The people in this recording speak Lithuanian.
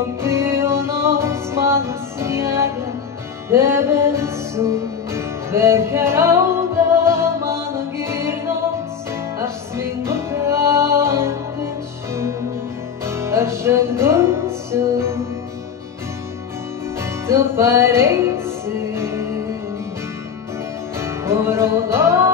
jo pilnos mano sniega debesų. Verkia rauda mano girnos, aš smingu ant pečių. Aš atgulsiu, tu pareisi, o raudonas